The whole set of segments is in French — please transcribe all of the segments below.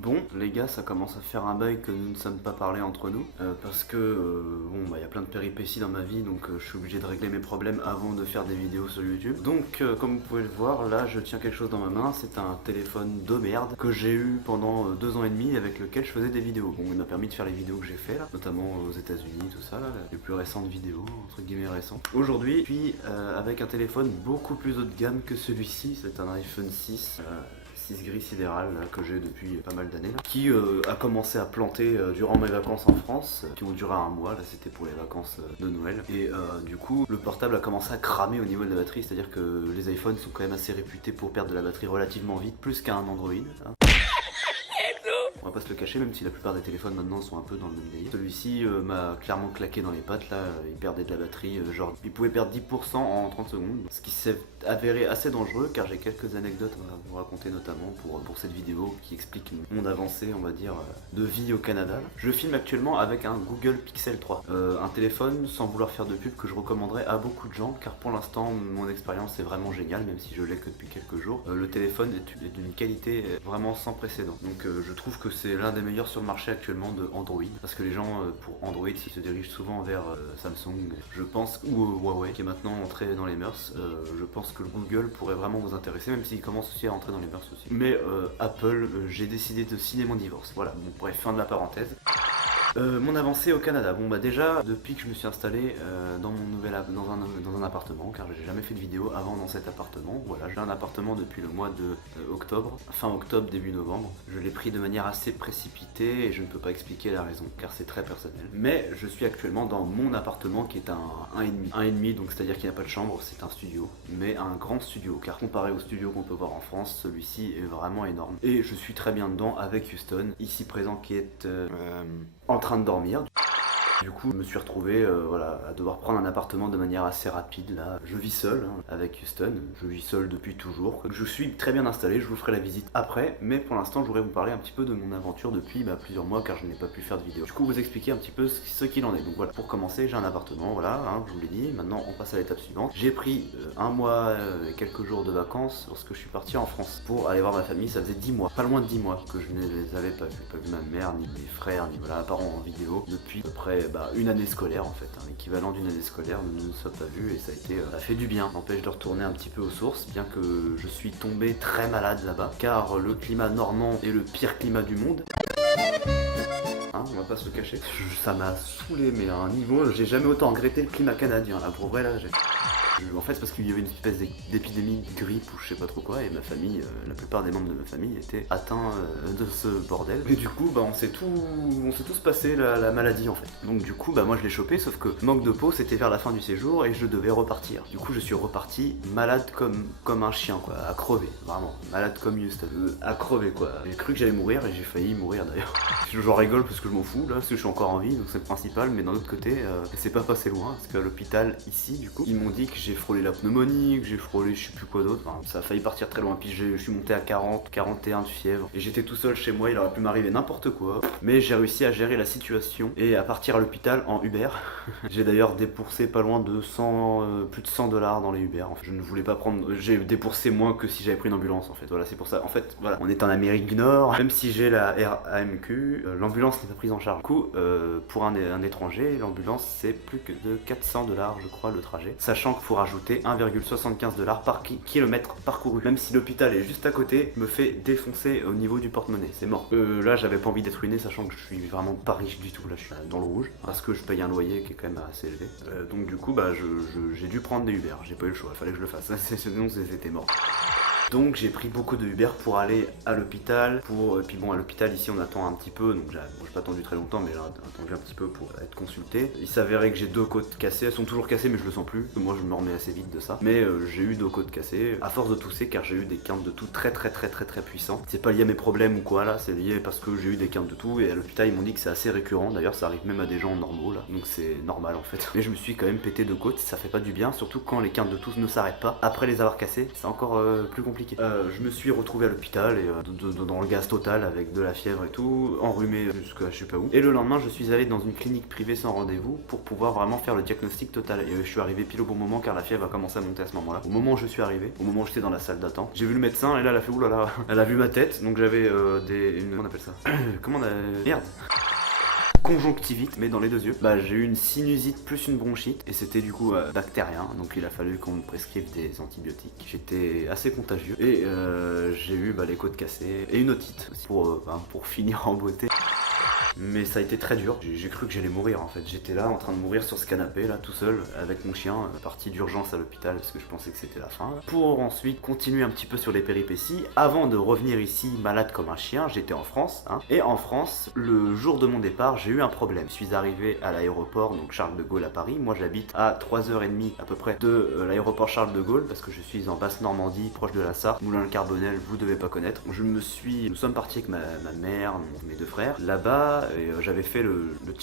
Bon, les gars, ça commence à faire un bail que nous ne sommes pas parlé entre nous, parce que bon, y a plein de péripéties dans ma vie, donc je suis obligé de régler mes problèmes avant de faire des vidéos sur YouTube. Donc, comme vous pouvez le voir, là, je tiens quelque chose dans ma main. C'est un téléphone de merde que j'ai eu pendant 2 ans et demi, avec lequel je faisais des vidéos. Bon, il m'a permis de faire les vidéos que j'ai fait là, notamment aux États-Unis, tout ça, là, les plus récentes vidéos, entre guillemets récentes. Aujourd'hui, je suis avec un téléphone beaucoup plus haut de gamme que celui-ci. C'est un iPhone 6. 6 gris sidéral là, que j'ai depuis pas mal d'années, qui a commencé à planter durant mes vacances en France, qui ont duré un mois. Là, c'était pour les vacances de Noël. Et du coup, le portable a commencé à cramer au niveau de la batterie, c'est-à-dire que les iPhones sont quand même assez réputés pour perdre de la batterie relativement vite, plus qu'un Android. Hein. On va pas se le cacher, même si la plupart des téléphones maintenant sont un peu dans le même délire. Celui-ci m'a clairement claqué dans les pattes là, il perdait de la batterie, genre il pouvait perdre 10% en 30 secondes. Ce qui s'est avéré assez dangereux, car j'ai quelques anecdotes à vous raconter, notamment pour cette vidéo qui explique mon avancée, on va dire, de vie au Canada. Je filme actuellement avec un Google Pixel 3, un téléphone, sans vouloir faire de pub, que je recommanderais à beaucoup de gens, car pour l'instant mon expérience est vraiment géniale, même si je l'ai que depuis quelques jours. Le téléphone est d'une qualité vraiment sans précédent, donc je trouve que c'est l'un des meilleurs sur le marché actuellement de Android, parce que les gens pour Android se dirigent souvent vers Samsung, je pense, ou Huawei, qui est maintenant entré dans les mœurs. Je pense que le Google pourrait vraiment vous intéresser, même s'il commence aussi à entrer dans les mœurs aussi. Mais Apple, j'ai décidé de signer mon divorce. Voilà, bon, bref, fin de la parenthèse. Mon avancée au Canada. Bon bah déjà, depuis que je me suis installé dans mon dans un appartement, car j'ai jamais fait de vidéo avant dans cet appartement. Voilà, j'ai un appartement depuis le mois de octobre, fin octobre, début novembre. Je l'ai pris de manière assez précipitée et je ne peux pas expliquer la raison, car c'est très personnel. Mais je suis actuellement dans mon appartement qui est un 1,5. 1,5, donc c'est-à-dire qu'il n'y a pas de chambre, c'est un studio, mais un grand studio, car comparé au studio qu'on peut voir en France, celui-ci est vraiment énorme. Et je suis très bien dedans avec Houston, ici présent, qui est en train de dormir. Du coup, je me suis retrouvé voilà, à devoir prendre un appartement de manière assez rapide. Là, je vis seul avec Houston. Je vis seul depuis toujours. Je suis très bien installé. Je vous ferai la visite après. Mais pour l'instant, je voudrais vous parler un petit peu de mon aventure depuis plusieurs mois, car je n'ai pas pu faire de vidéo. Du coup, vous expliquer un petit peu ce qu'il en est. Donc voilà, pour commencer, j'ai un appartement. Voilà, je vous l'ai dit. Maintenant, on passe à l'étape suivante. J'ai pris un mois et quelques jours de vacances lorsque je suis parti en France pour aller voir ma famille. Ça faisait 10 mois, pas loin de 10 mois que je ne les avais pas vus. Pas vu ma mère, ni mes frères, ni voilà, parents en vidéo depuis à peu près une année scolaire en fait, l'équivalent d'une année scolaire. Nous ne nous sommes pas vus et ça a été, ça fait du bien. N'empêche de retourner un petit peu aux sources, bien que je suis tombé très malade là-bas, car le climat normand est le pire climat du monde. On va pas se le cacher. Ça m'a saoulé, mais à un niveau, j'ai jamais autant regretté le climat canadien là, pour vrai là. En fait, c'est parce qu'il y avait une espèce d'épidémie de grippe ou je sais pas trop quoi, et ma famille, la plupart des membres de ma famille étaient atteints de ce bordel. Et du coup, on s'est tous passé la maladie en fait. Donc du coup, moi je l'ai chopé, sauf que manque de peau, c'était vers la fin du séjour et je devais repartir. Du coup, je suis reparti malade comme un chien quoi, à crever, vraiment. Malade comme Houston, à crever quoi. J'ai cru que j'allais mourir et j'ai failli mourir d'ailleurs. J'en rigole parce que je m'en fous là, parce que je suis encore en vie, donc c'est le principal, mais d'un autre côté, c'est pas passé loin, parce qu'à l'hôpital ici, du coup, ils m'ont dit que j'ai frôlé la pneumonie, que j'ai frôlé je sais plus quoi d'autre, ça a failli partir très loin, puis je suis monté à 40, 41 de fièvre, et j'étais tout seul chez moi, il aurait pu m'arriver n'importe quoi, mais j'ai réussi à gérer la situation et à partir à l'hôpital en Uber. J'ai d'ailleurs dépoursé pas loin de plus de 100 dollars dans les Uber, en fait. Je ne voulais pas prendre, j'ai dépoursé moins que si j'avais pris une ambulance en fait, voilà, c'est pour ça, en fait, voilà, on est en Amérique du Nord, même si j'ai la RAMQ, l'ambulance n'est pas prise en charge. Du coup, pour un étranger, l'ambulance c'est plus que de 400 dollars je crois le trajet, sachant qu'il faut rajouter 1,75 dollars par kilomètre parcouru. Même si l'hôpital est juste à côté, me fait défoncer au niveau du porte-monnaie, c'est mort. Là j'avais pas envie d'être ruiné, sachant que je suis vraiment pas riche du tout, là je suis dans le rouge, parce que je paye un loyer qui est quand même assez élevé. Donc du coup j'ai dû prendre des Uber, j'ai pas eu le choix, fallait que je le fasse, sinon c'était mort. Donc j'ai pris beaucoup de Uber pour aller à l'hôpital, puis bon, à l'hôpital ici on attend un petit peu, donc j'ai pas attendu très longtemps, mais j'ai attendu un petit peu pour être consulté. Il s'avérait que j'ai 2 côtes cassées, elles sont toujours cassées mais je le sens plus, moi je me remets assez vite de ça. Mais j'ai eu 2 côtes cassées, à force de tousser, car j'ai eu des quintes de toux très puissants. C'est pas lié à mes problèmes ou quoi là, c'est lié parce que j'ai eu des quintes de toux, et à l'hôpital ils m'ont dit que c'est assez récurrent, d'ailleurs ça arrive même à des gens normaux là, donc c'est normal en fait. Mais je me suis quand même pété 2 côtes, ça fait pas du bien, surtout quand les quintes de toux ne s'arrêtent pas. Après les avoir cassées, c'est encore plus compliqué. compliqué. Je me suis retrouvé à l'hôpital et dans le gaz total avec de la fièvre et tout, enrhumé jusqu'à je sais pas où. Et le lendemain, je suis allé dans une clinique privée sans rendez-vous pour pouvoir vraiment faire le diagnostic total. Et je suis arrivé pile au bon moment car la fièvre a commencé à monter à ce moment-là. Au moment où je suis arrivé, au moment où j'étais dans la salle d'attente, j'ai vu le médecin et là elle a fait oulala, elle a vu ma tête, donc j'avais comment on appelle ça? Comment on a... Merde, conjonctivite, mais dans les deux yeux. J'ai eu une sinusite plus une bronchite et c'était du coup bactérien, donc il a fallu qu'on me prescrive des antibiotiques. J'étais assez contagieux et j'ai eu les côtes cassées et une otite aussi pour finir en beauté. Mais ça a été très dur, j'ai cru que j'allais mourir en fait. J'étais là en train de mourir sur ce canapé là tout seul avec mon chien, parti d'urgence à l'hôpital parce que je pensais que c'était la fin. Pour ensuite continuer un petit peu sur les péripéties, avant de revenir ici malade comme un chien, j'étais en France. Et en France, le jour de mon départ, j'ai eu un problème. Je suis arrivé à l'aéroport, donc Charles de Gaulle à Paris. Moi j'habite à 3h30 à peu près de l'aéroport Charles de Gaulle parce que je suis en basse Normandie, proche de la Sarthe, Moulins-le-Carbonel, vous devez pas connaître. Nous sommes partis avec ma mère, mes deux frères, là-bas. Et j'avais fait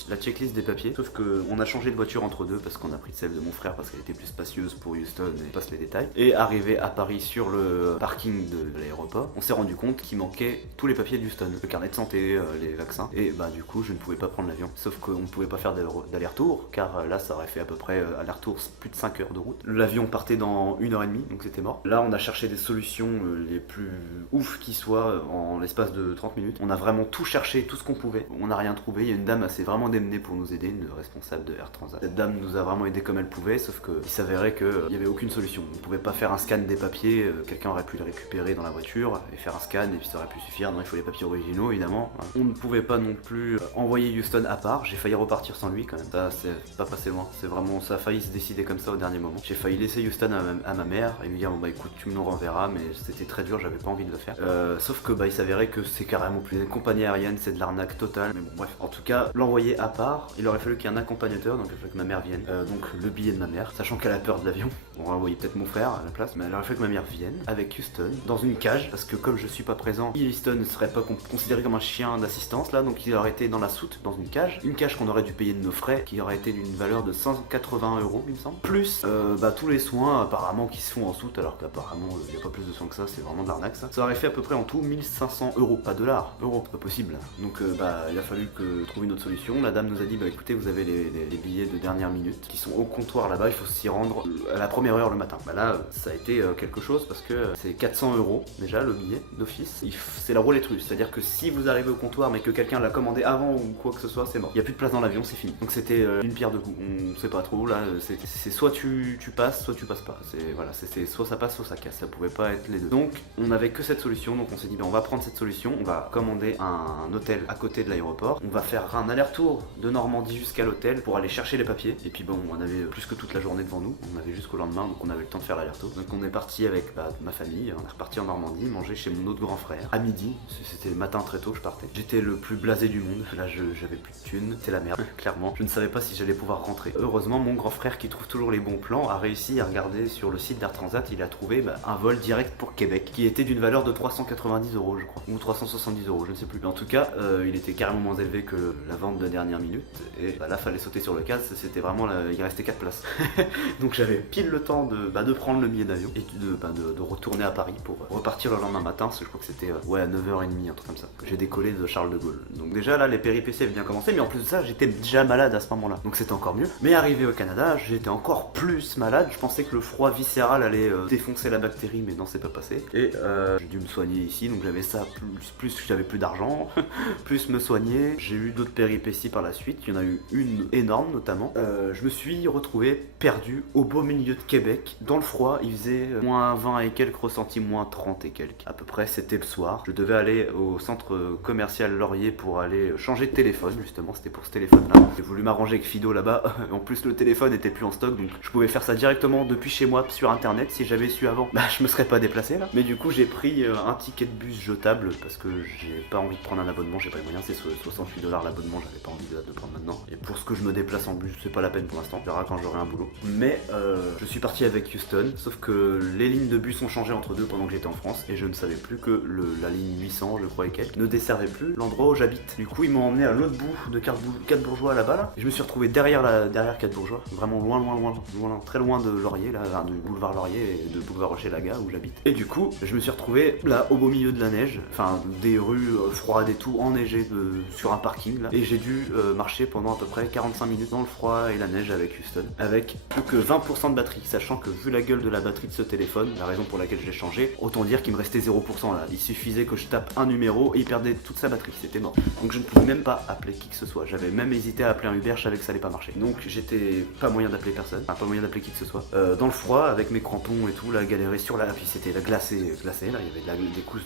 la checklist des papiers, sauf qu'on a changé de voiture entre deux parce qu'on a pris celle de mon frère parce qu'elle était plus spacieuse pour Houston et passe les détails. Et arrivé à Paris sur le parking de l'aéroport, on s'est rendu compte qu'il manquait tous les papiers d'Houston, le carnet de santé, les vaccins. Et du coup je ne pouvais pas prendre l'avion, sauf qu'on ne pouvait pas faire d'aller-retour car là ça aurait fait à peu près aller-retour plus de 5 heures de route. L'avion partait dans 1h30 donc c'était mort. Là on a cherché des solutions les plus ouf qui soient en l'espace de 30 minutes. On a vraiment tout cherché, tout ce qu'on pouvait. On n'a rien trouvé, il y a une dame assez vraiment démenée pour nous aider, une responsable de Air Transat. Cette dame nous a vraiment aidé comme elle pouvait, sauf qu'il s'avérait qu'il n'y avait aucune solution. On ne pouvait pas faire un scan des papiers, quelqu'un aurait pu les récupérer dans la voiture et faire un scan et puis ça aurait pu suffire. Non, il faut les papiers originaux évidemment. On ne pouvait pas non plus envoyer Houston à part, j'ai failli repartir sans lui quand même. Ça c'est pas passé loin, c'est vraiment, ça a failli se décider comme ça au dernier moment. J'ai failli laisser Houston à ma mère et lui dire bon écoute tu me le renverras, mais c'était très dur, j'avais pas envie de le faire. Sauf que il s'avérait que c'est carrément plus une compagnie aérienne, c'est de l'arnaque totale. Mais bon bref, en tout cas l'envoyer à part, il aurait fallu qu'il y ait un accompagnateur, donc il fallait que ma mère vienne. Donc le billet de ma mère, sachant qu'elle a peur de l'avion, on va envoyer peut-être mon frère à la place, mais il aurait fallu que ma mère vienne avec Houston dans une cage, parce que comme je suis pas présent, Houston ne serait pas considéré comme un chien d'assistance là, donc il aurait été dans la soute, dans une cage qu'on aurait dû payer de nos frais, qui aurait été d'une valeur de 180 € il me semble, plus tous les soins apparemment qui se font en soute, alors qu'apparemment il n'y a pas plus de soins que ça, c'est vraiment de l'arnaque ça. Ça aurait fait à peu près en tout 1500 €, pas dollars, euros, pas possible. Donc il a fallu trouver une autre solution. La dame nous a dit écoutez vous avez les billets de dernière minute qui sont au comptoir là-bas, il faut s'y rendre à la première heure le matin. Là ça a été quelque chose parce que c'est 400 € déjà le billet d'office, c'est la roulette russe, c'est-à-dire que si vous arrivez au comptoir mais que quelqu'un l'a commandé avant ou quoi que ce soit, c'est mort, il n'y a plus de place dans l'avion, c'est fini. Donc c'était une pierre deux coups, on sait pas trop là, c'est soit tu passes, soit tu passes pas, c'est soit ça passe soit ça casse, ça pouvait pas être les deux. Donc on avait que cette solution, donc on s'est dit on va prendre cette solution, on va commander un hôtel à côté de l'aéroport, on va faire un aller-retour de Normandie jusqu'à l'hôtel pour aller chercher les papiers, et puis on avait plus que toute la journée devant nous, on avait jusqu'au lendemain, donc on avait le temps de faire l'aller-retour. Donc on est parti avec ma famille, on est reparti en Normandie, manger chez mon autre grand frère, à midi, c'était le matin très tôt que je partais. J'étais le plus blasé du monde, là j'avais plus de thunes, c'était la merde, clairement. Je ne savais pas si j'allais pouvoir rentrer. Heureusement, mon grand frère qui trouve toujours les bons plans a réussi à regarder sur le site d'Air Transat, il a trouvé un vol direct pour Québec, qui était d'une valeur de 390 € je crois, ou 370 €, je ne sais plus. Mais en tout cas, il était carrément moins élevé que la vente de dernière minute, et là fallait sauter sur le casse, c'était vraiment, il restait 4 places. Donc j'avais pile le temps de prendre le billet d'avion, et de retourner à Paris pour repartir le lendemain matin, je crois que c'était à 9h30, un truc comme ça. J'ai décollé de Charles de Gaulle. Donc déjà là, les péripéties avaient bien commencé, mais en plus de ça, j'étais déjà malade à ce moment-là, donc c'était encore mieux. Mais arrivé au Canada, j'étais encore plus malade, je pensais que le froid viscéral allait défoncer la bactérie, mais non, c'est pas passé. Et j'ai dû me soigner ici, donc j'avais ça, plus j'avais plus d'argent, plus me soigner. J'ai eu d'autres péripéties par la suite, il y en a eu une énorme notamment. Je me suis retrouvé perdu au beau milieu de Québec, dans le froid, il faisait moins 20 et quelques, ressenti moins 30 et quelques. À peu près, c'était le soir. Je devais aller au centre commercial Laurier pour aller changer de téléphone, justement, c'était pour ce téléphone-là. J'ai voulu m'arranger avec Fido là-bas, en plus le téléphone était plus en stock, donc je pouvais faire ça directement depuis chez moi sur internet. Si j'avais su avant, je me serais pas déplacé là. Mais du coup, j'ai pris un ticket de bus jetable parce que j'ai pas envie de prendre un abonnement, j'ai pas les moyens, c'est soit $68 l'abonnement, j'avais pas envie de prendre maintenant. Et pour ce que je me déplace en bus, c'est pas la peine pour l'instant, on verra quand j'aurai un boulot. Mais je suis parti avec Houston, sauf que les lignes de bus ont changé entre deux pendant que j'étais en France, et je ne savais plus que la ligne 800, je crois et quelques, ne desservait plus l'endroit où j'habite. Du coup, ils m'ont emmené à l'autre bout de 4 Bourgeois là-bas, là, et je me suis retrouvé derrière 4 Bourgeois, vraiment loin, très loin de Laurier, là, du boulevard Laurier et de boulevard Rocher-Laga où j'habite. Et du coup, je me suis retrouvé là, au beau milieu de la neige, enfin des rues froides et tout, enneigées sur un parking là, et j'ai dû marcher pendant à peu près 45 minutes dans le froid et la neige avec Houston, avec plus que 20% de batterie, sachant que vu la gueule de la batterie de ce téléphone, la raison pour laquelle je l'ai changé, autant dire qu'il me restait 0% là. Il suffisait que je tape un numéro et il perdait toute sa batterie, c'était mort. Donc je ne pouvais même pas appeler qui que ce soit. J'avais même hésité à appeler un Uber, je savais que ça allait pas marcher. Donc j'étais pas moyen d'appeler personne, enfin pas moyen d'appeler qui que ce soit. Dans le froid, avec mes crampons et tout, là, galérer sur la. Puis c'était la glacée là, il y avait des couches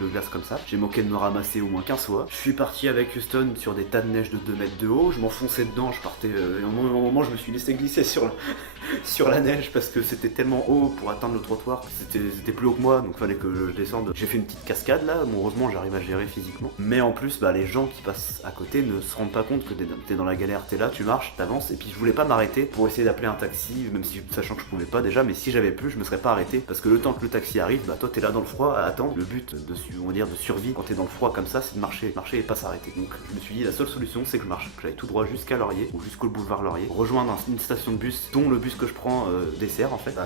de glace comme ça. J'ai manqué de me ramasser au moins 15 fois. Je suis parti avec Houston sur des tas de neige de 2 mètres de haut, je m'enfonçais dedans, je partais. Et au moment, je me suis laissé glisser sur la neige parce que c'était tellement haut pour atteindre le trottoir, c'était plus haut que moi, donc fallait que je descende. J'ai fait une petite cascade là, bon, heureusement j'arrive à gérer physiquement. Mais en plus, les gens qui passent à côté ne se rendent pas compte que t'es dans la galère, t'es là, tu marches, t'avances, et puis je voulais pas m'arrêter pour essayer d'appeler un taxi, même si sachant que je pouvais pas déjà, mais si j'avais pu, je me serais pas arrêté, parce que le temps que le taxi arrive, toi t'es là dans le froid à attendre. Le but on va dire de survie quand t'es dans le froid comme ça, c'est de marcher et pas s'arrêter. Donc je me suis dit la seule solution c'est que je marche, que j'aille tout droit jusqu'à Laurier ou jusqu'au boulevard Laurier, rejoindre une station de bus dont le bus que je prends dessert en fait,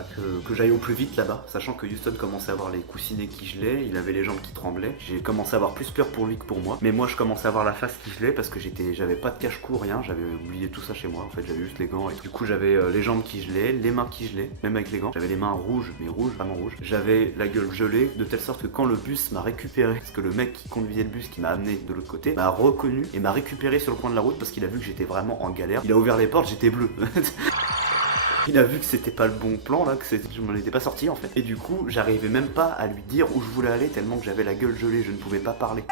que j'aille au plus vite là-bas, sachant que Houston commençait à avoir les coussinets qui gelaient, il avait les jambes qui tremblaient, j'ai commencé à avoir plus peur pour lui que pour moi, mais moi je commençais à avoir la face qui gelait parce que j'avais pas de cache-cou, rien, j'avais oublié tout ça chez moi en fait, j'avais juste les gants et du coup j'avais les jambes qui gelaient, les mains qui gelaient, même avec les gants, j'avais les mains rouges, mais rouges, vraiment rouges, j'avais la gueule gelée de telle sorte que quand le bus m'a récupéré, parce que le mec qui conduisait le bus qui m'a amené de l'autre côté m'a reconnu et m'a récupéré sur le coin de la route parce qu'il a vu que j'étais vraiment en galère, il a ouvert les portes, j'étais bleu. Il a vu que c'était pas le bon plan là, que je m'en étais pas sorti en fait. Et du coup, j'arrivais même pas à lui dire où je voulais aller tellement que j'avais la gueule gelée, je ne pouvais pas parler.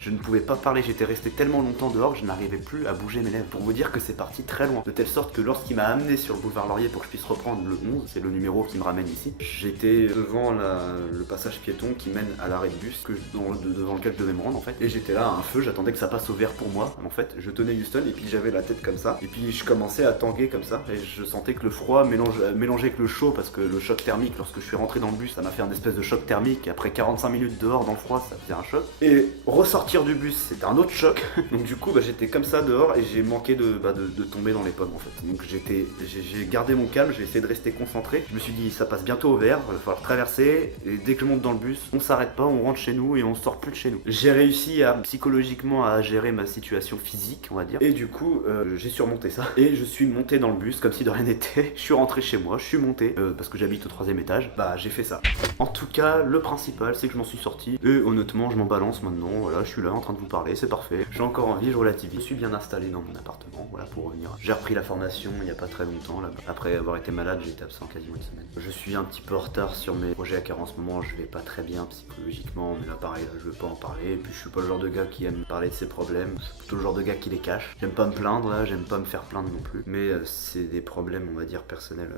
Je ne pouvais pas parler, j'étais resté tellement longtemps dehors que je n'arrivais plus à bouger mes lèvres. Pour vous dire que c'est parti très loin. De telle sorte que lorsqu'il m'a amené sur le boulevard Laurier pour que je puisse reprendre le 11, c'est le numéro qui me ramène ici, j'étais devant le passage piéton qui mène à l'arrêt de bus devant lequel je devais me rendre en fait. Et j'étais là à un feu, j'attendais que ça passe au vert pour moi. En fait, je tenais Houston et puis j'avais la tête comme ça. Et puis je commençais à tanguer comme ça. Et je sentais que le froid mélangé avec le chaud, parce que le choc thermique, lorsque je suis rentré dans le bus, ça m'a fait un espèce de choc thermique. Et après 45 minutes dehors dans le froid, ça faisait un choc. Et ressortir du bus, c'était un autre choc. Donc du coup j'étais comme ça dehors et j'ai manqué de tomber dans les pommes en fait. Donc j'ai gardé mon calme, j'ai essayé de rester concentré. Je me suis dit ça passe bientôt au vert, il va falloir traverser, et dès que je monte dans le bus, on s'arrête pas, on rentre chez nous et on sort plus de chez nous. J'ai réussi psychologiquement à gérer ma situation physique on va dire, et du coup j'ai surmonté ça et je suis monté dans le bus comme si de rien n'était. Je suis rentré chez moi, je suis monté parce que j'habite au 3e étage, j'ai fait ça. En tout cas le principal c'est que je m'en suis sorti et honnêtement je m'en balance maintenant, voilà, je suis là en train de vous parler, c'est parfait, j'ai encore envie, je relativise, je suis bien installé dans mon appartement, voilà pour revenir. J'ai repris la formation il n'y a pas très longtemps là. Après avoir été malade, j'ai été absent quasiment une semaine. Je suis un petit peu en retard sur mes projets car en ce moment je vais pas très bien psychologiquement, mais là pareil, là, je veux pas en parler, et puis je suis pas le genre de gars qui aime parler de ses problèmes, je suis plutôt le genre de gars qui les cache. J'aime pas me plaindre là, j'aime pas me faire plaindre non plus, mais c'est des problèmes on va dire personnels.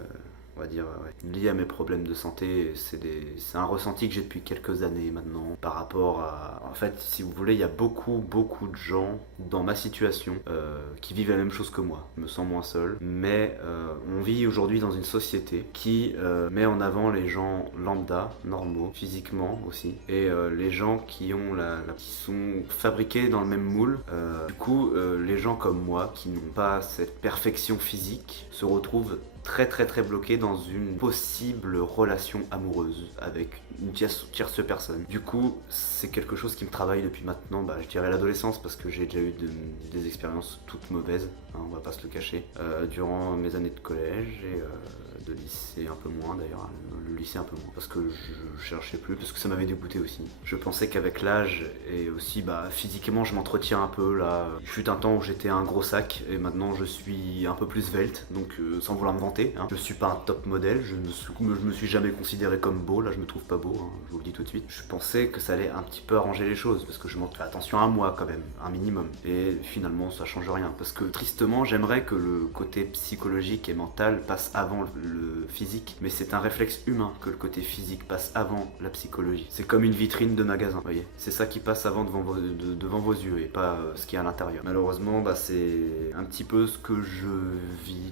On va dire lié à mes problèmes de santé, c'est un ressenti que j'ai depuis quelques années maintenant par rapport à... En fait, si vous voulez, il y a beaucoup de gens dans ma situation qui vivent la même chose que moi. Je me sens moins seul, mais on vit aujourd'hui dans une société qui met en avant les gens lambda, normaux, physiquement aussi, et les gens qui sont fabriqués dans le même moule. Du coup, les gens comme moi qui n'ont pas cette perfection physique se retrouvent très bloqué dans une possible relation amoureuse avec une tierce personne. Du coup, c'est quelque chose qui me travaille depuis maintenant, je dirais l'adolescence, parce que j'ai déjà eu des expériences toutes mauvaises, hein, on va pas se le cacher, durant mes années de collège et de lycée un peu moins d'ailleurs, le lycée un peu moins, parce que je cherchais plus, parce que ça m'avait dégoûté aussi. Je pensais qu'avec l'âge et aussi physiquement je m'entretiens un peu là. Il fut un temps où j'étais un gros sac et maintenant je suis un peu plus svelte, donc sans vouloir me vanter, hein. Je suis pas un top modèle, je me suis jamais considéré comme beau, là je me trouve pas beau, hein, je vous le dis tout de suite. Je pensais que ça allait un petit peu arranger les choses, parce que je m'en fais attention à moi quand même, un minimum, et finalement ça change rien, parce que tristement justement, j'aimerais que le côté psychologique et mental passe avant le physique, mais c'est un réflexe humain que le côté physique passe avant la psychologie. C'est comme une vitrine de magasin, vous voyez. C'est ça qui passe avant devant vos yeux et pas ce qu'il y a à l'intérieur. Malheureusement, c'est un petit peu ce que je vis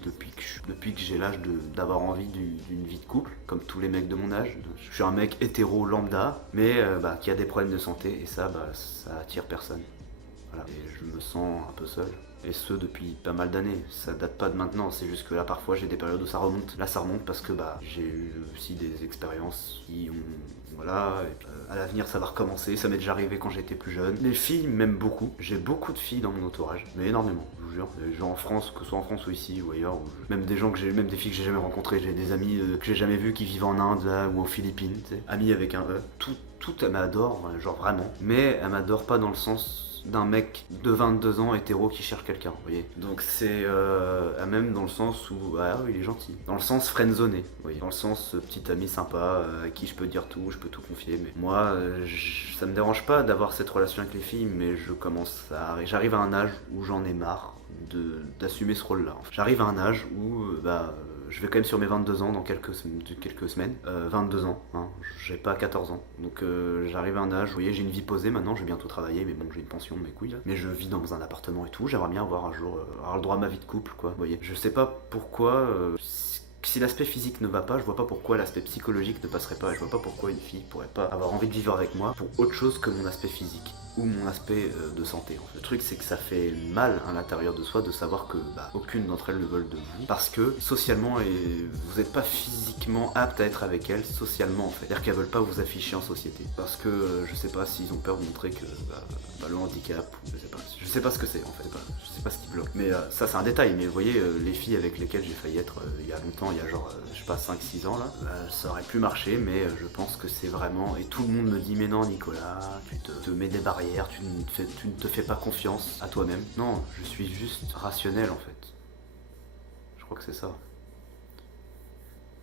depuis que j'ai l'âge d'avoir envie d'une vie de couple, comme tous les mecs de mon âge. Je suis un mec hétéro lambda, mais qui a des problèmes de santé, et ça attire personne. Voilà. Et je me sens un peu seul. Et ce depuis pas mal d'années. Ça date pas de maintenant, c'est juste que là parfois j'ai des périodes où ça remonte. Là ça remonte parce que j'ai eu aussi des expériences qui ont... Voilà, et puis, à l'avenir ça va recommencer, ça m'est déjà arrivé quand j'étais plus jeune. Les filles m'aiment beaucoup, j'ai beaucoup de filles dans mon entourage, mais énormément, je vous jure. Des gens en France, que ce soit en France ou ici ou ailleurs, même des même des filles que j'ai jamais rencontrées, j'ai des amis que j'ai jamais vus qui vivent en Inde là, ou aux Philippines, tu sais. Amis avec un E. Tout elle m'adore, genre vraiment. Mais elle m'adore pas dans le sens d'un mec de 22 ans hétéro qui cherche quelqu'un, vous voyez. Donc c'est même dans le sens où il est gentil. Dans le sens friendzoné, vous voyez. Dans le sens petit ami sympa à qui je peux dire tout, je peux tout confier. Mais moi, ça me dérange pas d'avoir cette relation avec les filles, mais j'arrive à un âge où j'en ai marre d'assumer ce rôle-là. J'arrive à un âge où je vais quand même sur mes 22 ans dans quelques semaines. 22 ans, hein, j'ai pas 14 ans. Donc j'arrive à un âge, vous voyez, j'ai une vie posée maintenant, je vais bientôt travailler, mais bon, j'ai une pension de mes couilles là. Mais je vis dans un appartement et tout, j'aimerais bien avoir un jour avoir le droit à ma vie de couple, quoi. Vous voyez, je sais pas pourquoi. Si l'aspect physique ne va pas, je vois pas pourquoi l'aspect psychologique ne passerait pas. Je vois pas pourquoi une fille pourrait pas avoir envie de vivre avec moi pour autre chose que mon aspect physique ou mon aspect de santé. Le truc, c'est que ça fait mal à l'intérieur de soi de savoir que aucune d'entre elles ne veulent de vous parce que socialement vous n'êtes pas physiquement apte à être avec elles socialement en fait. C'est-à-dire qu'elles veulent pas vous afficher en société parce que je sais pas s'ils ont peur de montrer que le handicap ou je sais pas ce que c'est en fait. Je sais pas ce qui bloque. Mais ça c'est un détail. Mais vous voyez les filles avec lesquelles j'ai failli être il y a longtemps, il y a genre je sais pas 5-6 ans là, ça aurait pu marcher mais je pense que c'est vraiment et tout le monde me dit mais non Nicolas, tu te mets des barrières. Tu ne te fais pas confiance à toi-même. Non, je suis juste rationnel en fait. Je crois que c'est ça.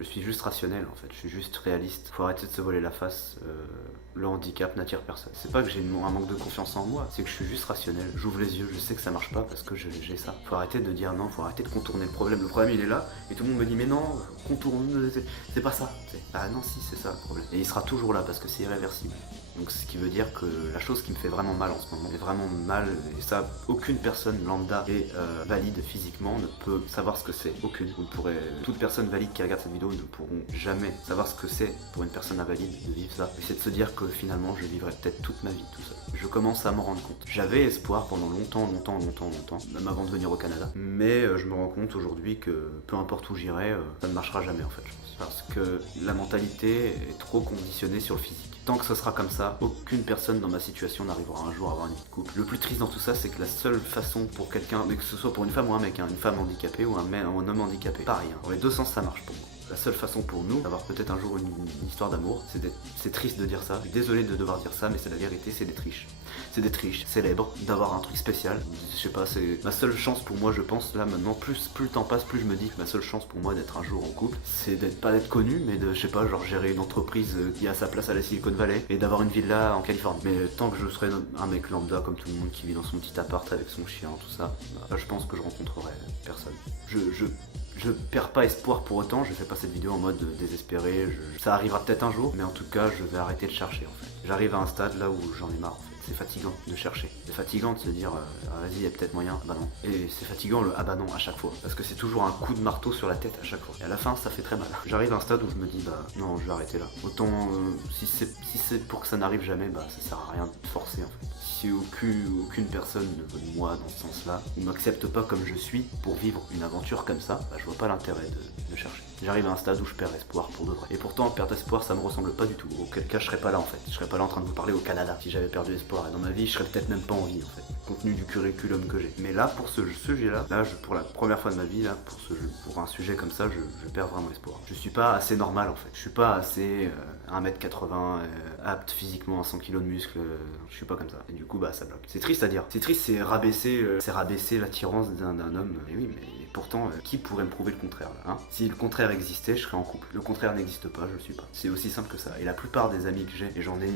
Je suis juste rationnel en fait, je suis juste réaliste. Faut arrêter de se voler la face. Le handicap n'attire personne. C'est pas que j'ai un manque de confiance en moi, c'est que je suis juste rationnel. J'ouvre les yeux, je sais que ça marche pas parce que j'ai ça. Faut arrêter de dire non, faut arrêter de contourner le problème. Le problème il est là et tout le monde me dit mais non, contourne, c'est pas ça. Ah non si, c'est ça le problème. Et il sera toujours là parce que c'est irréversible. Donc ce qui veut dire que la chose qui me fait vraiment mal en ce moment, est vraiment mal, et ça, aucune personne lambda et valide physiquement ne peut savoir ce que c'est. Aucune. Toute personne valide qui regarde cette vidéo ne pourront jamais savoir ce que c'est pour une personne invalide de vivre ça. Et c'est de se dire que finalement je vivrai peut-être toute ma vie tout seul. Je commence à m'en rendre compte. J'avais espoir pendant longtemps, même avant de venir au Canada. Mais je me rends compte aujourd'hui que peu importe où j'irai, ça ne marchera jamais en fait, je pense. Parce que la mentalité est trop conditionnée sur le physique. Tant que ce sera comme ça, aucune personne dans ma situation n'arrivera un jour à avoir une vie de couple. Le plus triste dans tout ça, c'est que la seule façon pour quelqu'un, mais que ce soit pour une femme ou un mec, une femme handicapée ou un homme handicapé, pareil, dans les deux sens ça marche pour moi. La seule façon pour nous d'avoir peut-être un jour une histoire d'amour, c'est triste de dire ça, je suis désolé de devoir dire ça, mais c'est la vérité, c'est d'être riche. C'est d'être riche, célèbre, d'avoir un truc spécial. Je sais pas, c'est ma seule chance pour moi, je pense, là maintenant, plus le temps passe, plus je me dis que ma seule chance pour moi d'être un jour en couple, c'est pas d'être connu, mais de, je sais pas, genre gérer une entreprise qui a sa place à la Silicon Valley et d'avoir une villa en Californie. Mais tant que je serai un mec lambda comme tout le monde qui vit dans son petit appart avec son chien, tout ça, je pense que je rencontrerai personne. Je perds pas espoir pour autant, je fais pas cette vidéo en mode désespéré, ça arrivera peut-être un jour, mais en tout cas je vais arrêter de chercher en fait. J'arrive à un stade là où j'en ai marre en fait. C'est fatigant de chercher, c'est fatigant de se dire vas-y il y a peut-être moyen, bah non. Et c'est fatigant le ah bah non à chaque fois, parce que c'est toujours un coup de marteau sur la tête à chaque fois. Et à la fin ça fait très mal. J'arrive à un stade où je me dis bah non je vais arrêter là. Autant si c'est pour que ça n'arrive jamais, bah ça sert à rien de forcer en fait. Si aucune personne ne veut de moi dans ce sens-là, ou m'accepte pas comme je suis pour vivre une aventure comme ça, bah, je vois pas l'intérêt de chercher. J'arrive à un stade où je perds espoir pour de vrai. Et pourtant, perdre espoir, ça me ressemble pas du tout. Auquel cas, je serais pas là en fait. Je serais pas là en train de vous parler au Canada si j'avais perdu espoir. Et dans ma vie, je serais peut-être même pas en vie en fait, compte tenu du curriculum que j'ai. Mais là, pour ce sujet-là, pour la première fois de ma vie, là, pour un sujet comme ça, je perds vraiment espoir. Je suis pas assez normal en fait. Je suis pas assez 1m80, apte physiquement à 100 kg de muscles, je suis pas comme ça. Et du coup, bah ça bloque. C'est triste à dire. C'est triste, c'est rabaisser l'attirance d'un homme. Et oui, mais pourtant, qui pourrait me prouver le contraire là, hein? Si le contraire existait, je serais en couple. Le contraire n'existe pas, je le suis pas. C'est aussi simple que ça. Et la plupart des amis que j'ai, et j'en ai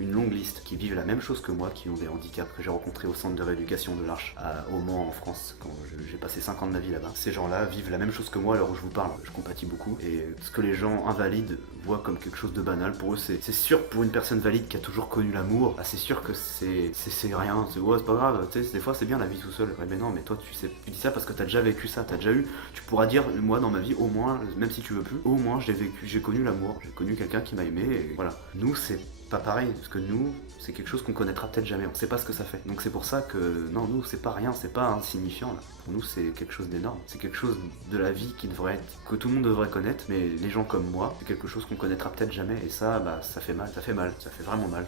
une longue liste, qui vivent la même chose que moi, qui ont des handicaps que j'ai rencontrés au centre de rééducation de l'Arche, au Mans en France, quand j'ai passé 5 ans de ma vie là-bas. Ces gens-là vivent la même chose que moi à l'heure où je vous parle. Je compatis beaucoup. Et ce que les gens invalides voient comme quelque chose de banal, pour eux, c'est sûr, pour une personne valide qui a toujours connu l'amour, c'est sûr que c'est rien. C'est pas grave. Tu sais, des fois, c'est bien la vie tout seul. Ouais, mais non, mais toi, tu dis ça parce que t'as déjà vécu ça. T'as déjà eu. Tu pourras dire, moi, dans ma vie, au moins, même si tu veux plus, au moins, j'ai connu l'amour. J'ai connu quelqu'un qui m'a aimé. Et voilà. Nous, c'est pas pareil, parce que nous, c'est quelque chose qu'on connaîtra peut-être jamais, on sait pas ce que ça fait. Donc c'est pour ça que, non, nous, c'est pas rien, c'est pas insignifiant, là. Pour nous, c'est quelque chose d'énorme. C'est quelque chose de la vie qui devrait être, que tout le monde devrait connaître, mais les gens comme moi, c'est quelque chose qu'on connaîtra peut-être jamais, et ça, bah, ça fait mal, ça fait vraiment mal.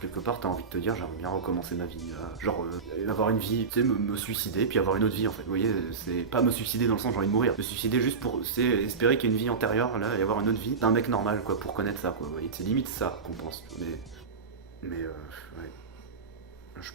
Quelque part, t'as envie de te dire, j'aimerais bien recommencer ma vie, genre, avoir une vie, tu sais, me suicider, puis avoir une autre vie, en fait. Vous voyez, c'est pas me suicider dans le sens, j'ai envie de mourir. Me suicider juste pour, c'est espérer qu'il y ait une vie antérieure, là, et avoir une autre vie d'un mec normal, quoi, pour connaître ça, quoi. Vous voyez, c'est limite ça qu'on pense. Mais ouais. Je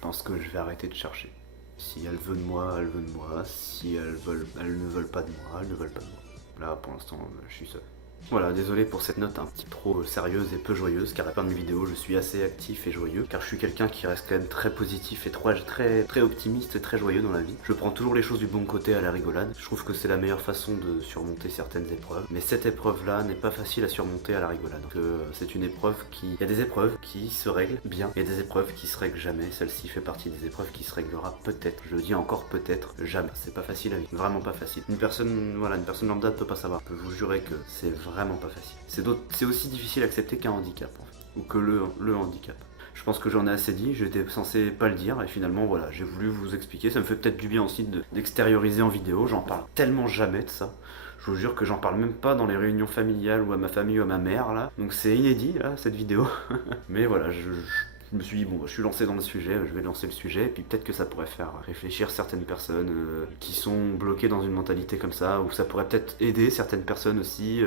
pense que je vais arrêter de chercher. Si elles veulent de moi, elles veulent de moi. Si elles ne veulent pas de moi, elles ne veulent pas de moi. Là, pour l'instant, je suis seul. Voilà, désolé pour cette note un petit trop sérieuse et peu joyeuse, car à la fin de mes vidéos, je suis assez actif et joyeux, car je suis quelqu'un qui reste quand même très positif et très optimiste et très joyeux dans la vie. Je prends toujours les choses du bon côté à la rigolade. Je trouve que c'est la meilleure façon de surmonter certaines épreuves. Mais cette épreuve-là n'est pas facile à surmonter à la rigolade. Donc c'est une épreuve qui... Il y a des épreuves qui se règlent bien, il y a des épreuves qui se règlent jamais. Celle-ci fait partie des épreuves qui se réglera peut-être. Je dis encore peut-être, jamais. C'est pas facile à vivre, vraiment pas facile. Une personne lambda ne peut pas savoir. Je peux vous jurer que c'est vraiment pas facile. C'est aussi difficile à accepter qu'un handicap, en fait, ou que le handicap. Je pense que j'en ai assez dit, j'étais censé pas le dire, et finalement voilà, j'ai voulu vous expliquer. Ça me fait peut-être du bien aussi d'extérioriser en vidéo, j'en parle tellement jamais de ça. Je vous jure que j'en parle même pas dans les réunions familiales ou à ma famille ou à ma mère là. Donc c'est inédit là, cette vidéo. Mais voilà, je me suis dit, bon, je suis lancé dans le sujet, je vais lancer le sujet, et puis peut-être que ça pourrait faire réfléchir certaines personnes qui sont bloquées dans une mentalité comme ça, ou ça pourrait peut-être aider certaines personnes aussi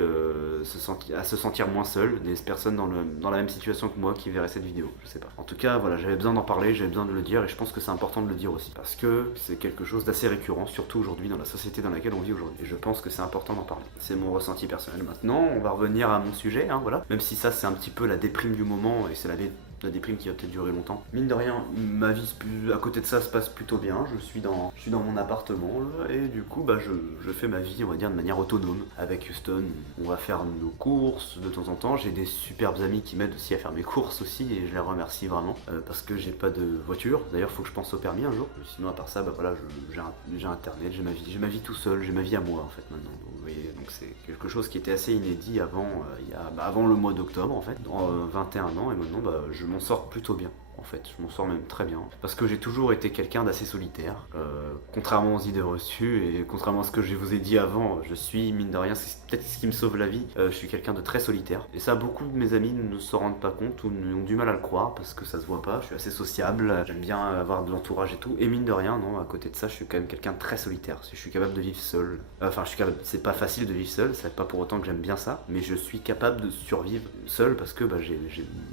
à se sentir moins seules, des personnes dans la même situation que moi qui verraient cette vidéo, je sais pas. En tout cas, voilà, j'avais besoin d'en parler, j'avais besoin de le dire, et je pense que c'est important de le dire aussi, parce que c'est quelque chose d'assez récurrent, surtout aujourd'hui, dans la société dans laquelle on vit aujourd'hui. Et je pense que c'est important d'en parler. C'est mon ressenti personnel. Maintenant, on va revenir à mon sujet, hein, voilà. Même si ça, c'est un petit peu la déprime du moment, et c'est la déprime qui va peut-être durer longtemps. Mine de rien, ma vie à côté de ça se passe plutôt bien. Je suis dans mon appartement là, et du coup bah je fais ma vie, on va dire, de manière autonome. Avec Houston, on va faire nos courses de temps en temps. J'ai des superbes amis qui m'aident aussi à faire mes courses aussi, et je les remercie vraiment parce que j'ai pas de voiture. D'ailleurs, faut que je pense au permis un jour. Sinon à part ça, bah voilà, j'ai internet, j'ai ma vie tout seul, j'ai ma vie à moi en fait maintenant. Vous voyez, donc c'est quelque chose qui était assez inédit avant, avant le mois d'octobre en fait, dans 21 ans, et maintenant bah je m'en sors plutôt bien. En fait, je m'en sors même très bien. Parce que j'ai toujours été quelqu'un d'assez solitaire. Contrairement aux idées reçues et contrairement à ce que je vous ai dit avant, je suis, mine de rien, c'est peut-être ce qui me sauve la vie. Je suis quelqu'un de très solitaire. Et ça, beaucoup de mes amis ne se rendent pas compte ou ont du mal à le croire parce que ça se voit pas. Je suis assez sociable, j'aime bien avoir de l'entourage et tout. Et mine de rien, non, à côté de ça, je suis quand même quelqu'un de très solitaire. Je suis capable de vivre seul. Enfin, c'est pas facile de vivre seul, c'est pas pour autant que j'aime bien ça. Mais je suis capable de survivre seul parce que bah, j'ai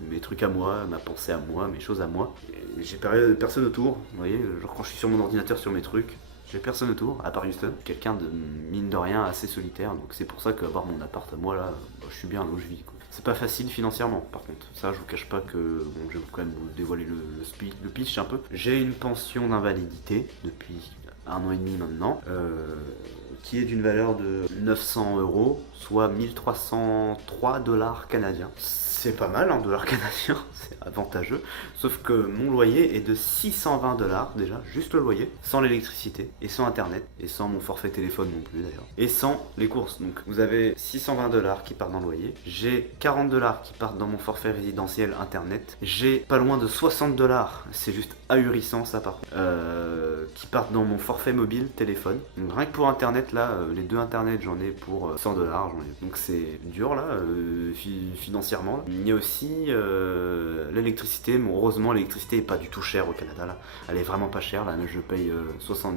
mes trucs à moi, ma pensée à moi, mes choses à moi. J'ai personne autour, vous voyez, genre quand je suis sur mon ordinateur sur mes trucs, j'ai personne autour, à part Houston, quelqu'un de mine de rien assez solitaire, donc c'est pour ça qu'avoir mon appart à moi là, bah, je suis bien là où je vis, quoi. C'est pas facile financièrement par contre, ça je vous cache pas que, bon, je vais quand même vous dévoiler le pitch un peu. J'ai une pension d'invalidité depuis 1 an et demi maintenant, qui est d'une valeur de 900 €, soit 1303 $ canadiens. C'est pas mal en dollars canadiens, c'est avantageux. Sauf que mon loyer est de 620 $ déjà, juste le loyer, sans l'électricité, et sans internet, et sans mon forfait téléphone non plus d'ailleurs, et sans les courses. Donc vous avez 620 $ qui partent dans le loyer, j'ai 40 $ qui partent dans mon forfait résidentiel internet, j'ai pas loin de 60 $, c'est juste ahurissant ça par contre, qui partent dans mon forfait mobile téléphone. Donc rien que pour internet, internet là, les 2 internet j'en ai pour 100 $, donc c'est dur là, financièrement. Il y a aussi l'électricité, bon, heureusement l'électricité est pas du tout chère au Canada là, elle est vraiment pas chère là, je paye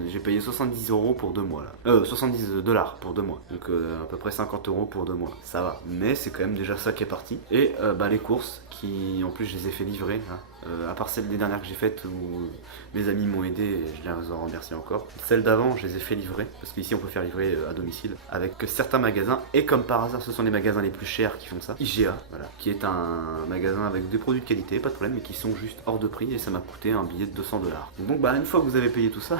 j'ai payé 70 € pour 2 mois là, 70 $ pour 2 mois, donc à peu près 50 € pour 2 mois, ça va, mais c'est quand même déjà ça qui est parti. Et les courses, qui en plus je les ai fait livrer, hein. À part celles des dernières que j'ai faites où mes amis m'ont aidé et je les en remercie encore. Celles d'avant, je les ai fait livrer, parce qu'ici on peut faire livrer à domicile avec certains magasins, et comme par hasard ce sont les magasins les plus chers qui font ça. IGA, voilà, qui est un magasin avec des produits de qualité, pas de problème, mais qui sont juste hors de prix, et ça m'a coûté un billet de 200 $. Donc une fois que vous avez payé tout ça,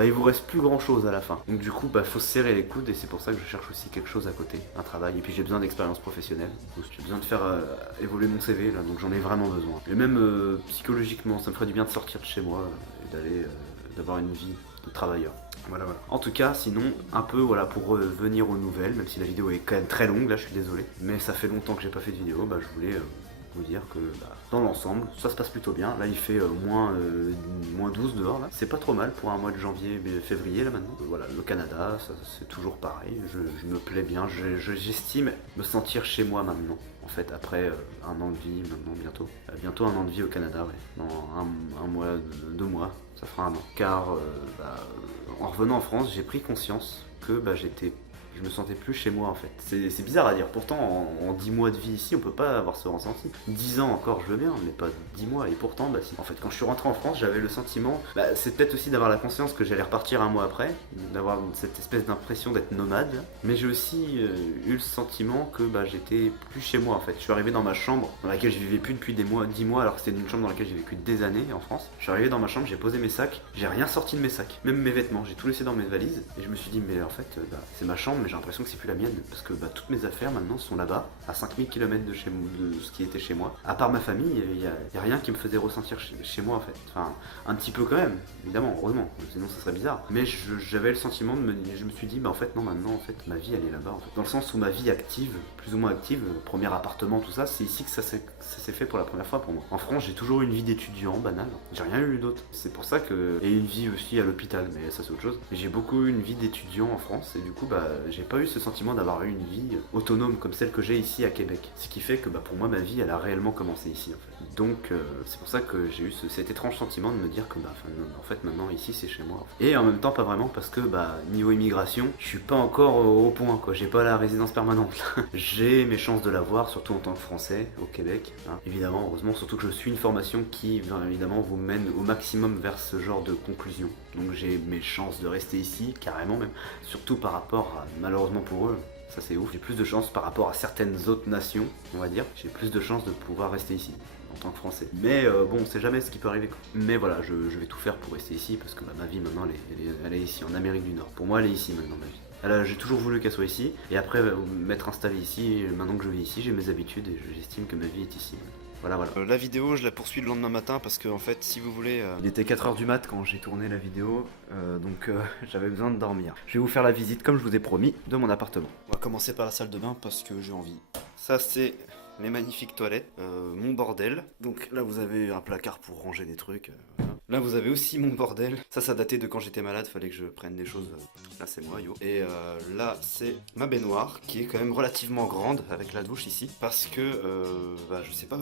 il vous reste plus grand chose à la fin. Donc du coup, faut se serrer les coudes, et c'est pour ça que je cherche aussi quelque chose à côté, un travail. Et puis j'ai besoin d'expérience professionnelle, j'ai besoin de faire évoluer mon CV là, donc j'en ai vraiment besoin. Et même psychologiquement, ça me ferait du bien de sortir de chez moi et d'avoir une vie de travailleur. Voilà. En tout cas, sinon, un peu pour revenir aux nouvelles, même si la vidéo est quand même très longue, là je suis désolé. Mais ça fait longtemps que j'ai pas fait de vidéo, je voulais vous dire que dans l'ensemble ça se passe plutôt bien. Là il fait moins 12 dehors là, c'est pas trop mal pour un mois de janvier février là maintenant. Voilà, le Canada c'est toujours pareil, je me plais bien, j'estime me sentir chez moi maintenant en fait, après un an de vie maintenant, bientôt un an de vie au Canada, ouais. Dans un mois, 2 mois, ça fera un an. Car en revenant en France, j'ai pris conscience que je me sentais plus chez moi en fait. C'est bizarre à dire, pourtant en 10 mois de vie ici on peut pas avoir ce ressenti. 10 ans encore je veux bien, mais pas 10 mois, et pourtant si. En fait quand je suis rentré en France j'avais le sentiment, c'est peut-être aussi d'avoir la conscience que j'allais repartir un mois après, d'avoir cette espèce d'impression d'être nomade, mais j'ai aussi eu le sentiment que j'étais plus chez moi en fait. Je suis arrivé dans ma chambre, dans laquelle je vivais plus depuis 10 mois, alors que c'était une chambre dans laquelle j'ai vécu des années en France. Je suis arrivé dans ma chambre, j'ai posé mes sacs, j'ai rien sorti de mes sacs, même mes vêtements, j'ai tout laissé dans mes valises, et je me suis dit mais en fait c'est ma chambre, mais j'ai l'impression que c'est plus la mienne, parce que toutes mes affaires maintenant sont là-bas, à 5000 km de ce qui était chez moi. À part ma famille, il n'y a rien qui me faisait ressentir chez moi en fait. Enfin, un petit peu quand même, évidemment, heureusement, sinon ça serait bizarre. Mais j'avais le sentiment je me suis dit, en fait non, maintenant en fait ma vie elle est là-bas en fait. Dans le sens où ma vie active, plus ou moins active, premier appartement, tout ça, c'est ici que ça s'est fait pour la première fois pour moi. En France j'ai toujours eu une vie d'étudiant banale, j'ai rien eu d'autre. C'est pour ça que, et une vie aussi à l'hôpital, mais ça c'est autre chose. Mais j'ai beaucoup eu une vie d'étudiant en France, et du coup j'ai pas eu ce sentiment d'avoir eu une vie autonome comme celle que j'ai ici à Québec. Ce qui fait que pour moi ma vie elle a réellement commencé ici en fait. Donc c'est pour ça que j'ai eu cet étrange sentiment de me dire que en fait maintenant ici c'est chez moi. Et en même temps pas vraiment, parce que niveau immigration je suis pas encore au point quoi, j'ai pas la résidence permanente. J'ai mes chances de l'avoir, surtout en tant que français au Québec, hein. Évidemment, heureusement, surtout que je suis une formation qui évidemment vous mène au maximum vers ce genre de conclusion. Donc j'ai mes chances de rester ici, carrément même, surtout par rapport à, malheureusement pour eux, ça c'est ouf, j'ai plus de chances par rapport à certaines autres nations, on va dire, j'ai plus de chances de pouvoir rester ici en tant que français. Mais bon, on sait jamais ce qui peut arriver quoi. Mais voilà, je vais tout faire pour rester ici, parce que ma vie maintenant elle est ici, en Amérique du Nord. Pour moi elle est ici maintenant ma vie. Alors, j'ai toujours voulu qu'elle soit ici, et après m'être installé ici, maintenant que je vis ici, j'ai mes habitudes et j'estime que ma vie est ici. Voilà. La vidéo, je la poursuis le lendemain matin parce que, en fait, si vous voulez, il était 4h du mat quand j'ai tourné la vidéo, donc j'avais besoin de dormir. Je vais vous faire la visite, comme je vous ai promis, de mon appartement. On va commencer par la salle de bain parce que j'ai envie. Ça, c'est mes magnifiques toilettes, mon bordel. Donc là, vous avez un placard pour ranger des trucs. Voilà. Là, vous avez aussi mon bordel. Ça datait de quand j'étais malade, fallait que je prenne des choses. Là, c'est moi, yo. Et là, c'est ma baignoire, qui est quand même relativement grande, avec la douche ici. Parce que, je sais pas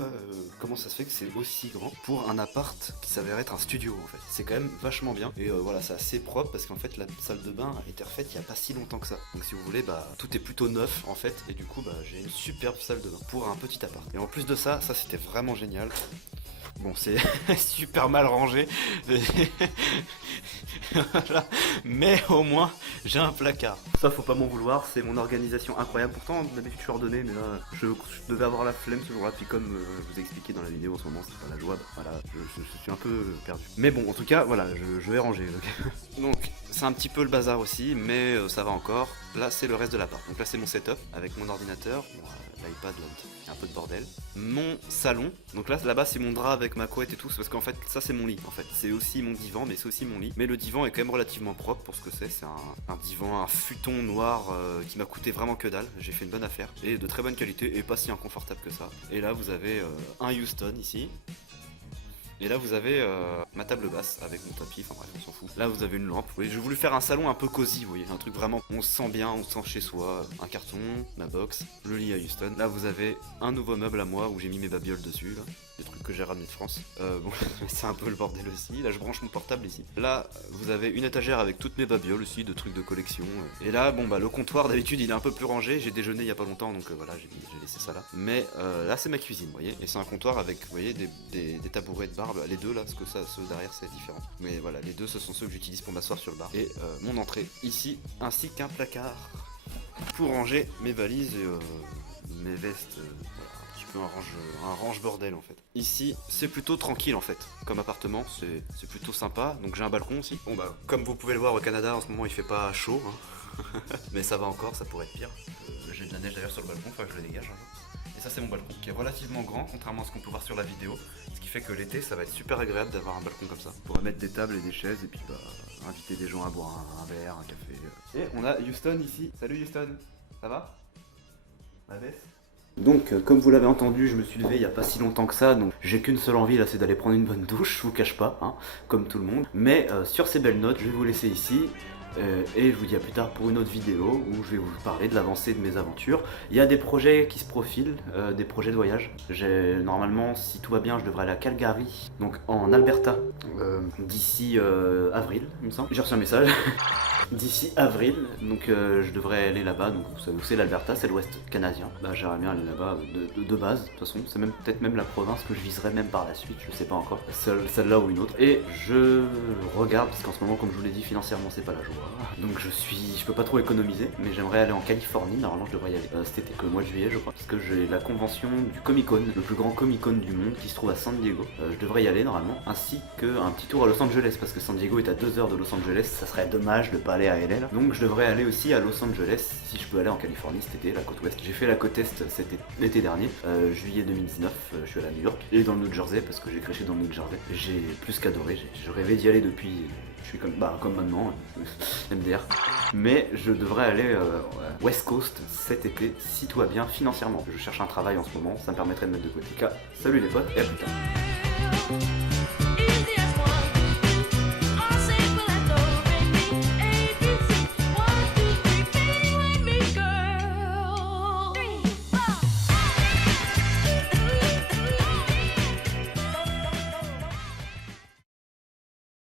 comment ça se fait que c'est aussi grand pour un appart qui s'avère être un studio, en fait. C'est quand même vachement bien. Et voilà, c'est assez propre, parce qu'en fait, la salle de bain a été refaite il y a pas si longtemps que ça. Donc si vous voulez, tout est plutôt neuf, en fait. Et du coup, j'ai une superbe salle de bain pour un petit appart. Et en plus de ça c'était vraiment génial. Bon, c'est super mal rangé. Voilà. Mais au moins, j'ai un placard. Ça, faut pas m'en vouloir, c'est mon organisation incroyable. Pourtant, d'habitude, je suis ordonné, mais là, je devais avoir la flemme ce jour-là. Puis comme je vous ai expliqué dans la vidéo, en ce moment, c'est pas la joie. Voilà, je suis un peu perdu. Mais bon, en tout cas, voilà, je vais ranger. Okay. Donc, c'est un petit peu le bazar aussi, mais ça va encore. Là, c'est le reste de l'appart. Donc là, c'est mon setup avec mon ordinateur. Bon, l'iPad, un peu de bordel. Mon salon, donc là-bas c'est mon drap avec ma couette et tout, c'est parce qu'en fait ça c'est mon lit en fait, c'est aussi mon divan mais c'est aussi mon lit, mais le divan est quand même relativement propre pour ce que c'est un divan, un futon noir qui m'a coûté vraiment que dalle, j'ai fait une bonne affaire, et de très bonne qualité et pas si inconfortable que ça. Et là vous avez un Houston ici, Et là vous avez ma table basse avec mon tapis, enfin bref on s'en fout. Là vous avez une lampe, vous voyez, j'ai voulu faire un salon un peu cosy, vous voyez, un truc vraiment, on se sent bien, on se sent chez soi. Un carton, ma box, le lit à Houston. Là vous avez un nouveau meuble à moi où j'ai mis mes babioles dessus, là. Des trucs que j'ai ramenés de France. Bon, c'est un peu le bordel aussi. Là je branche mon portable ici. Là vous avez une étagère avec toutes mes babioles aussi, de trucs de collection. Et là bon bah le comptoir d'habitude il est un peu plus rangé, j'ai déjeuné il y a pas longtemps donc voilà j'ai laissé ça là. Mais là c'est ma cuisine, vous voyez. Et c'est un comptoir avec, vous voyez, des tabourets de barbe. Les deux là, parce que ça, ceux derrière c'est différent. Mais voilà, les deux ce sont ceux que j'utilise pour m'asseoir sur le bar. Et mon entrée ici, ainsi qu'un placard pour ranger mes valises et mes vestes. Voilà, un petit peu un range bordel en fait. Ici, c'est plutôt tranquille en fait. Comme appartement, c'est plutôt sympa. Donc j'ai un balcon aussi. Bon bah, comme vous pouvez le voir au Canada, en ce moment il fait pas chaud. Hein. Mais ça va encore, ça pourrait être pire. J'ai de la neige d'ailleurs sur le balcon, faudrait que je le dégage. Et ça c'est mon balcon qui est relativement grand, contrairement à ce qu'on peut voir sur la vidéo. Ce qui fait que l'été ça va être super agréable d'avoir un balcon comme ça. On pourra mettre des tables et des chaises et puis bah inviter des gens à boire un verre, un café. Et on a Houston ici. Salut Houston, ça va? La baisse? Donc comme vous l'avez entendu, je me suis levé il n'y a pas si longtemps que ça, donc j'ai qu'une seule envie là, c'est d'aller prendre une bonne douche, je vous cache pas, hein, comme tout le monde. Mais sur ces belles notes, je vais vous laisser ici. Et je vous dis à plus tard pour une autre vidéo où je vais vous parler de l'avancée de mes aventures. Il y a des projets qui se profilent, des projets de voyage. Normalement, si tout va bien, je devrais aller à Calgary, donc en Alberta, d'ici avril, il me semble. J'ai reçu un message. D'ici avril, donc je devrais aller là-bas. Donc vous savez où c'est l'Alberta, c'est l'ouest canadien. Bah, j'aimerais bien aller là-bas de base, de toute façon. C'est même peut-être même la province que je viserai même par la suite, je sais pas encore. Celle-là ou une autre. Et je regarde, parce qu'en ce moment, comme je vous l'ai dit, financièrement c'est pas la joie. Donc je peux pas trop économiser, mais j'aimerais aller en Californie. Normalement je devrais y aller cet été, que le mois de juillet je crois, parce que j'ai la convention du Comic Con, le plus grand Comic Con du monde qui se trouve à San Diego. Je devrais y aller normalement, ainsi qu'un petit tour à Los Angeles, parce que San Diego est à 2 heures de Los Angeles, ça serait dommage de pas aller à LA. Donc je devrais aller aussi à Los Angeles, si je peux aller en Californie cet été, la côte ouest. J'ai fait la côte est l'été dernier, juillet 2019, je suis allé à New York, et dans le New Jersey, parce que j'ai créché dans le New Jersey. J'ai plus qu'adoré, je rêvais d'y aller depuis... Je suis comme maintenant, MDR. Mais je devrais aller West Coast cet été, si tout va bien financièrement. Je cherche un travail en ce moment, ça me permettrait de mettre de côté. Salut les potes, et à plus tard.